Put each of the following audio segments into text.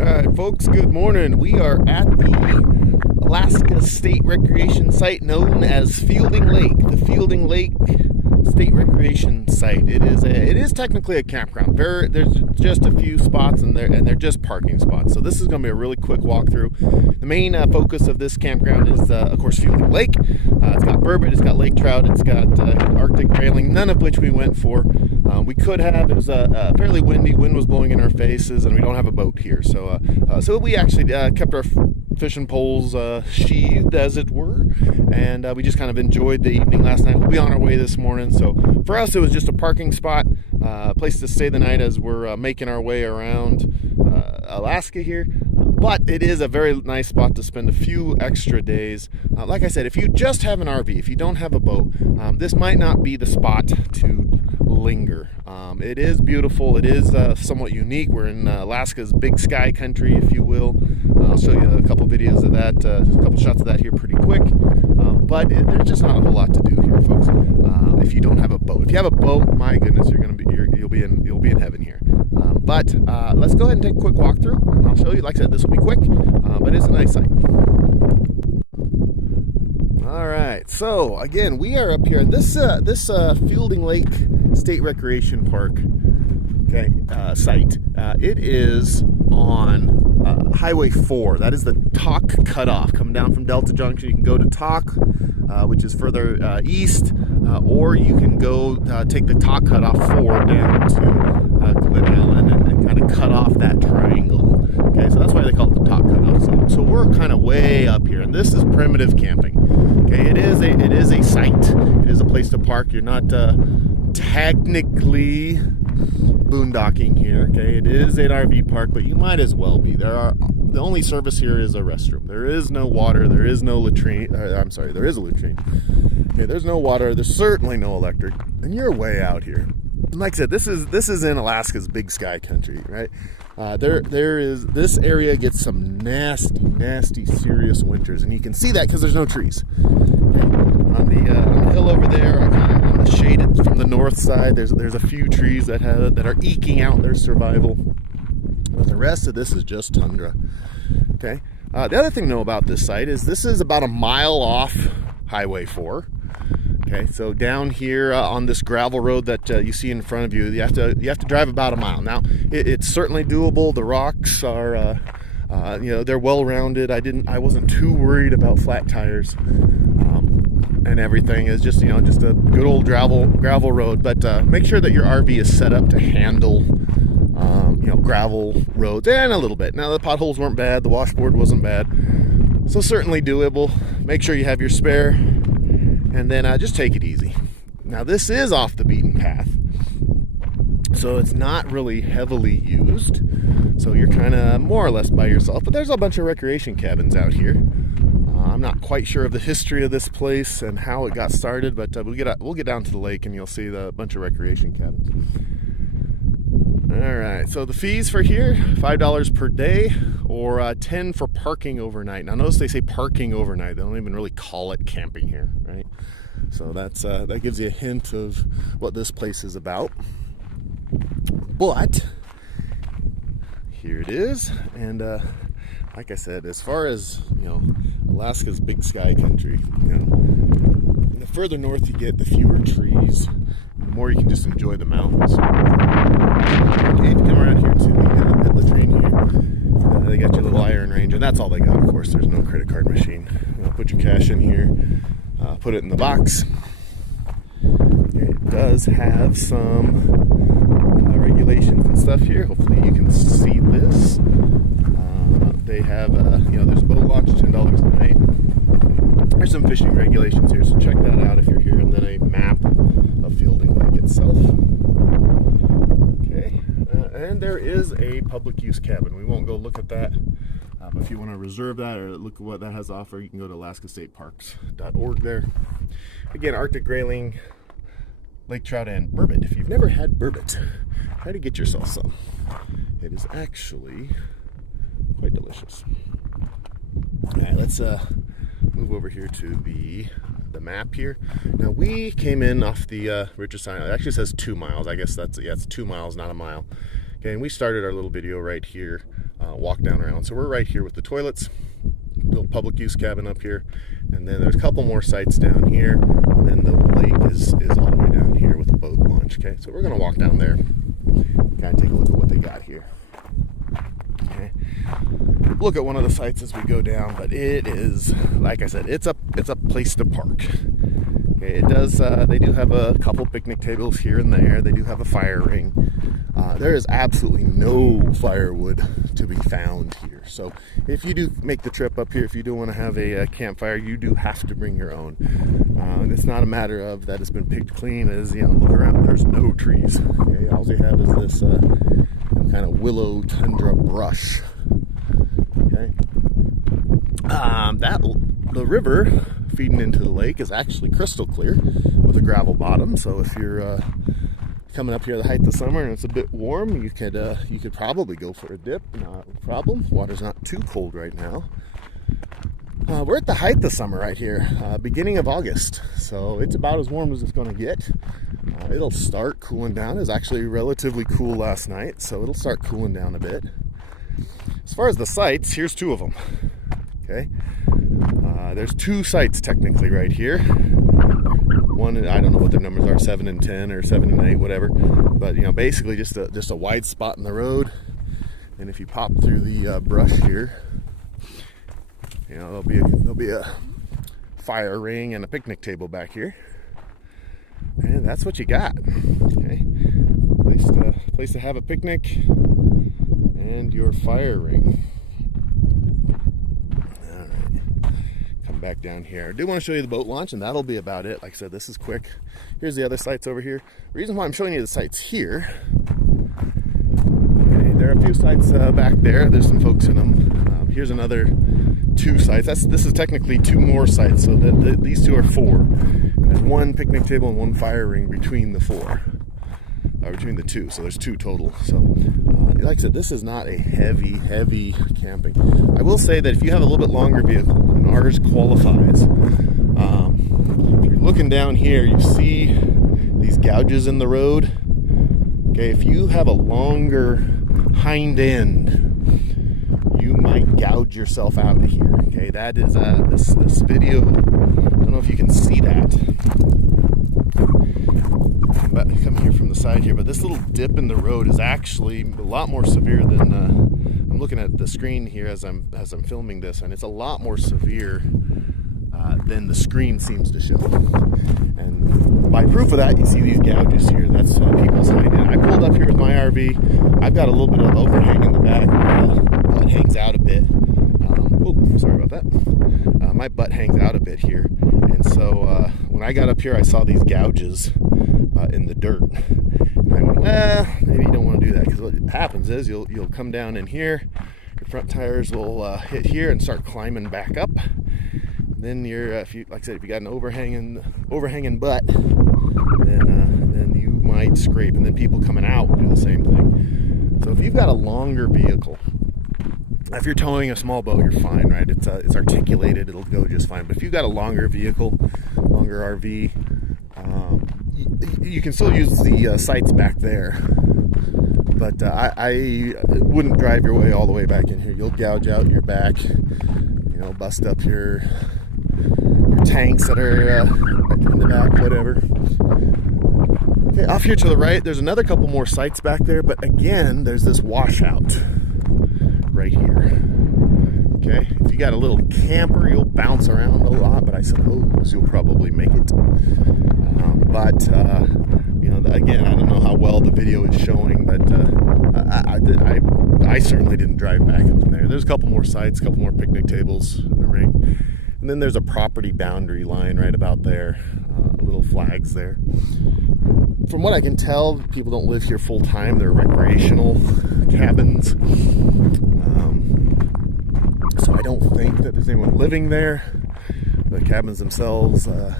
All right, folks, good morning. We are at the Alaska State Recreation Site known as Fielding Lake, the Fielding Lake State Recreation Site. It is technically a campground. There's just a few spots, and they're just parking spots. So this is going to be a really quick walkthrough. The main focus of this campground is, of course, Fielding Lake. It's got burbot, it's got lake trout, it's got Arctic grayling, none of which we went for. We could have. It was fairly windy. Wind was blowing in our faces, and we don't have a boat here. So we actually kept our fishing poles sheathed, as it were, and we just kind of enjoyed the evening last night. We'll be on our way this morning. So for us, it was just a parking spot, a place to stay the night as we're making our way around Alaska here. But it is a very nice spot to spend a few extra days. Like I said, if you just have an RV, if you don't have a boat, this might not be the spot to linger. It is beautiful. It is somewhat unique. We're in Alaska's big sky country, if you will. I'll show you a couple videos of that, just a couple shots of that here pretty quick. But there's just not a whole lot to do here, folks. If you don't have a boat, if you have a boat, my goodness, you'll be in heaven here. But let's go ahead and take a quick walkthrough, and I'll show you. Like I said, this will be quick, but it's a nice site. All right, so again, we are up here in this Fielding Lake State Recreation Park site. It is on Highway 4. That is the Talk Cutoff. Coming down from Delta Junction, you can go to Talk, which is further east, or you can go take the Talk Cutoff 4 down to Glen Allen and kind of cut off that triangle. Okay, so that's why they call it the Talk Cutoff. So we're kind of way up here, and this is primitive camping. Okay, it is a site. It is a place to park. You're not technically boondocking here. Okay, it is an RV park, but you might as well be. The only service here is a restroom. There is no water. There is no latrine. I'm sorry, there is a latrine. Okay, there's no water. There's certainly no electric, and you're way out here. Like I said, this is in Alaska's big sky country, right? This area gets some nasty, serious winters, and you can see that because there's no trees. Okay. On the hill over there, kind of on the shaded from the north side, there's a few trees that are eking out their survival. But the rest of this is just tundra. Okay. The other thing to know about this site is this is about a mile off Highway 4. Okay, so down here on this gravel road that you see in front of you, you have to drive about a mile. Now, it's certainly doable. The rocks are, they're well-rounded. I wasn't too worried about flat tires and everything. It's just just a good old gravel road. But make sure that your RV is set up to handle gravel roads and a little bit. Now, the potholes weren't bad. The washboard wasn't bad. So certainly doable. Make sure you have your spare. And then just take it easy. Now, this is off the beaten path, so it's not really heavily used. So you're kind of more or less by yourself. But there's a bunch of recreation cabins out here. I'm not quite sure of the history of this place and how it got started, but we'll get down to the lake and you'll see the bunch of recreation cabins. All right, so the fees for here, $5 per day or $10 for parking overnight. Now notice they say parking overnight. They don't even really call it camping here, right? So that gives you a hint of what this place is about. But here it is, and like I said, as far as Alaska's big sky country, the further north you get, the fewer trees, the more you can just enjoy the mountains. Okay, if you come around here to the pit latrine here, they got your little iron range, and that's all they got. Of course, there's no credit card machine. Put your cash in here, put it in the box. Okay, it does have some regulations and stuff here. Hopefully you can see this. They have, there's boat launch, $10 a night. There's some fishing regulations here, so check that out if you're here, and then a map of Fielding Lake itself. Okay, and there is a public use cabin. We won't go look at that, but if you want to reserve that or look at what that has to offer, you can go to alaskastateparks.org there. Again, Arctic grayling, lake trout, and burbot. If you've never had burbot, try to get yourself some. It is actually quite delicious. All right, let's move over here to the map here. Now, we came in off the Richard sign. It actually says 2 miles. I guess it's 2 miles, not a mile. Okay, and we started our little video right here walk down around. So we're right here with the toilets, little public use cabin up here, and then there's a couple more sites down here, and then the lake is all the way down here with the boat launch. Okay, so we're gonna walk down there, kind of take a look at what they got here. Okay, look at one of the sites as we go down, but it is, like I said, it's a place to park. Okay, it does. They do have a couple picnic tables here and there. They do have a fire ring. There is absolutely no firewood to be found here. So if you do make the trip up here, if you do want to have a campfire, you do have to bring your own. And it's not a matter of that it's been picked clean. It is, look around. There's no trees. Okay, all you have is this kind of willow tundra brush. Okay, the river feeding into the lake is actually crystal clear with a gravel bottom. So if you're coming up here at the height of summer and it's a bit warm, you could probably go for a dip. Not a problem. Water's not too cold right now. We're at the height of summer right here, beginning of August, so it's about as warm as it's going to get. It'll start cooling down. It was actually relatively cool last night, so it'll start cooling down a bit. As far as the sites, here's two of them. Okay, there's two sites technically right here. One, I don't know what their numbers are, 7 and 10 or 7 and 8, whatever. But basically just a wide spot in the road. And if you pop through the brush here, there'll be a fire ring and a picnic table back here. And that's what you got. Okay, place to have a picnic and your fire ring. Back down here. I do want to show you the boat launch, and that'll be about it. Like I said, this is quick. Here's the other sites over here. The reason why I'm showing you the sites here, okay, there are a few sites back there. There's some folks in them. Here's another 2 sites. This is technically 2 more sites, so these 2 are 4. And there's 1 picnic table and 1 fire ring between the 4. Between the 2, so there's 2 total. So like I said, this is not a heavy camping. I will say that if you have a little bit longer vehicle, and ours qualifies, if you're looking down here, you see these gouges in the road. Okay, if you have a longer hind end, you might gouge yourself out here. Okay, that is this video. I don't know if you can see that. Come here from the side here, but this little dip in the road is actually a lot more severe than I'm looking at the screen here as I'm filming this, and it's a lot more severe than the screen seems to show. And by proof of that, you see these gouges here. That's people's hind end. I pulled up here with my RV. I've got a little bit of overhang in the back. My butt hangs out a bit. Sorry about that. My butt hangs out a bit here, and so when I got up here, I saw these gouges in the dirt. And I went, maybe you don't want to do that, because what happens is you'll come down in here, your front tires will hit here and start climbing back up. And then if you got an overhanging butt, then you might scrape, and then people coming out do the same thing. So if you've got a longer vehicle, if you're towing a small boat, you're fine, right? It's articulated, it'll go just fine. But if you've got a longer vehicle, longer RV, you can still use the sites back there, but I wouldn't drive your way all the way back in here. You'll gouge out your back, bust up your tanks that are in the back, whatever. Okay, off here to the right, there's another couple more sites back there, but again, there's this washout right here. Okay, if you got a little camper, you'll bounce around a lot, but I suppose you'll probably make it. Again, I don't know how well the video is showing, but I certainly didn't drive back up in there. There's a couple more sites, a couple more picnic tables in the ring, and then there's a property boundary line right about there, little flags there. From what I can tell, people don't live here full time. They're recreational cabins. So I don't think that there's anyone living there. The cabins themselves, I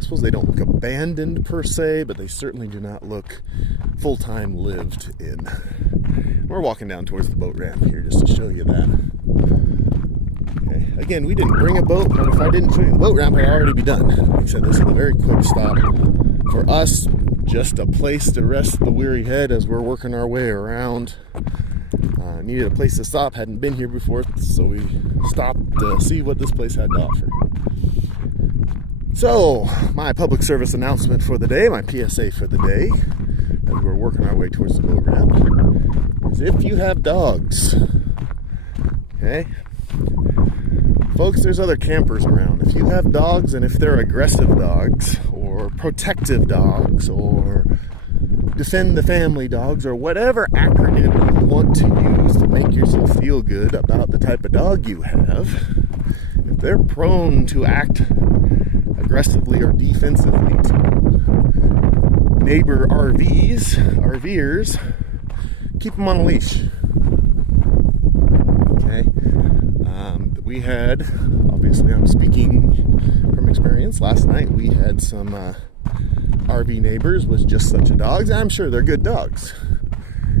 suppose they don't look abandoned per se, but they certainly do not look full-time lived in. We're walking down towards the boat ramp here just to show you that. Okay. Again, we didn't bring a boat, but if I didn't show you the boat ramp, I'd already be done. Like I said, this is a very quick stop for us. just a place to rest the weary head as we're working our way around. Needed a place to stop, hadn't been here before, so we stopped to see what this place had to offer. So, my public service announcement for the day, my PSA for the day, as we're working our way towards the boat ramp, is if you have dogs, okay? Folks, there's other campers around. If you have dogs, and if they're aggressive dogs, or protective dogs, or defend the family dogs, or whatever acronym you want to use to make yourself feel good about the type of dog you have, if they're prone to act aggressively or defensively to neighbor RVers, keep them on a leash. Okay? We had, obviously I'm speaking from experience, last night we had some RV neighbors with just such a dogs. I'm sure they're good dogs.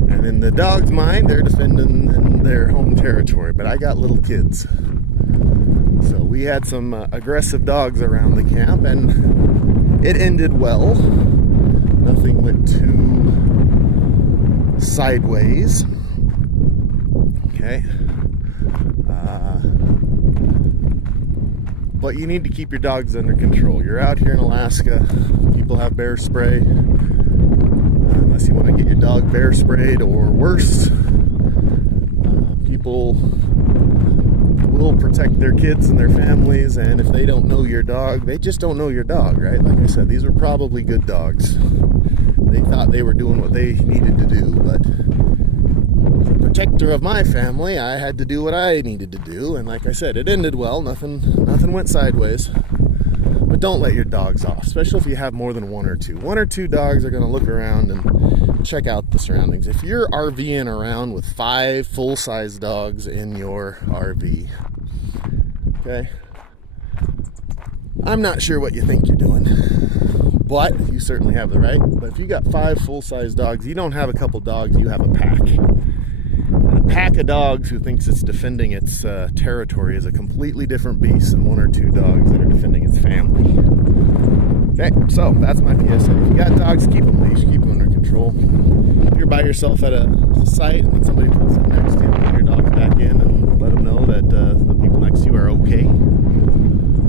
And in the dog's mind, they're defending in their home territory. But I got little kids. So we had some aggressive dogs around the camp, and it ended well. Nothing went too sideways. Okay. But you need to keep your dogs under control. You're out here in Alaska. People have bear spray. Unless you want to get your dog bear sprayed or worse, people will protect their kids and their families, and if they don't know your dog, they just don't know your dog, right? Like I said, these were probably good dogs. They thought they were doing what they needed to do, but as a protector of my family, I had to do what I needed to do, and like I said, it ended well. Nothing went sideways. But don't let your dogs off, especially if you have more than one or two. One or two dogs are going to look around and check out the surroundings. If you're RVing around with 5 full-size dogs in your RV, okay, I'm not sure what you think you're doing, but you certainly have the right. But if you got 5 full-size dogs, you don't have a couple dogs, you have a pack. And a pack of dogs who thinks it's defending its territory is a completely different beast than 1 or 2 dogs that are defending its family. Okay, so that's my PSA. If you got dogs, keep them leashed, keep them under control. If you're by yourself at a site and somebody puts them next to you, put your dogs back in and let them know that the people next to you are okay.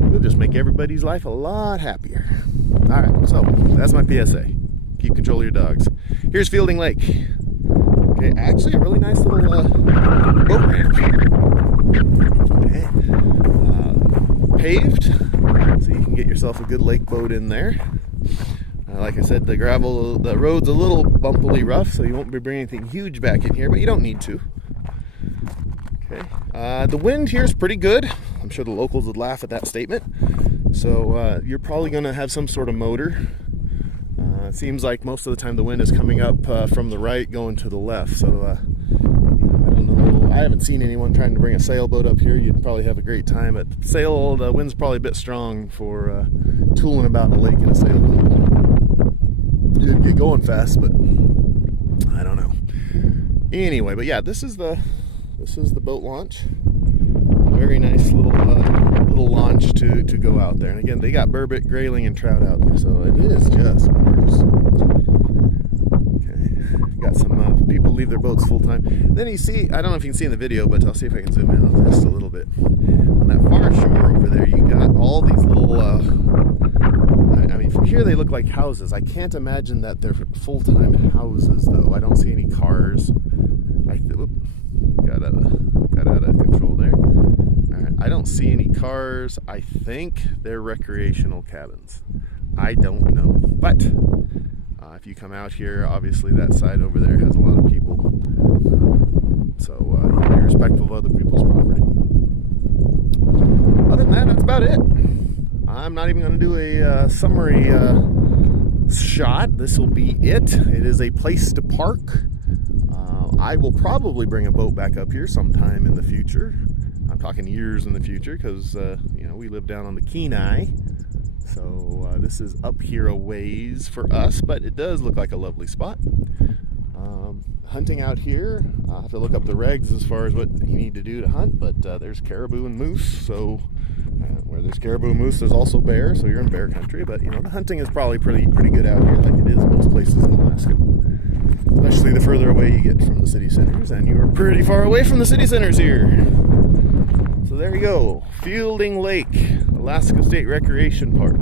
It'll just make everybody's life a lot happier. All right, so that's my PSA. Keep control of your dogs. Here's Fielding Lake. Okay, actually a really nice little boat ramp. Okay. Paved, so you can get yourself a good lake boat in there. Like I said, the road's a little bumpily rough, so you won't be bringing anything huge back in here, but you don't need to. Okay. The wind here is pretty good. I'm sure the locals would laugh at that statement. So you're probably going to have some sort of motor. It seems like most of the time the wind is coming up from the right going to the left, so I don't know, I haven't seen anyone trying to bring a sailboat up here. You'd probably have a great time. But the wind's probably a bit strong for tooling about a lake in a sailboat. You'd get going fast, but I don't know. Anyway, but yeah, this is the boat launch. Very nice little launch to go out there. And again, they got burbot, grayling, and trout out there, so it is just gorgeous. Okay, got some people leave their boats full time. Then you see, I don't know if you can see in the video, but I'll see if I can zoom in on this a little bit. On that far shore over there, you got all these little, I mean, from here they look like houses. I can't imagine that they're full-time houses, though. I don't see any cars. Got out of control there. Alright, I don't see any cars. I think they're recreational cabins. I don't know. But if you come out here, obviously that side over there has a lot of people. So be respectful of other people's property. Other than that, that's about it. I'm not even going to do a summary shot. This will be it. It is a place to park. I will probably bring a boat back up here sometime in the future. I'm talking years in the future because, we live down on the Kenai. So this is up here a ways for us, but it does look like a lovely spot. Hunting out here, I'll have to look up the regs as far as what you need to do to hunt, but there's caribou and moose, so Where there's caribou, moose, there's also bear, so you're in bear country. But you know, the hunting is probably pretty good out here, like it is most places in Alaska. Especially the further away you get from the city centers, and you are pretty far away from the city centers here. So there you go, Fielding Lake, Alaska State Recreation Park.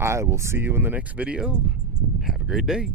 I will see you in the next video. Have a great day.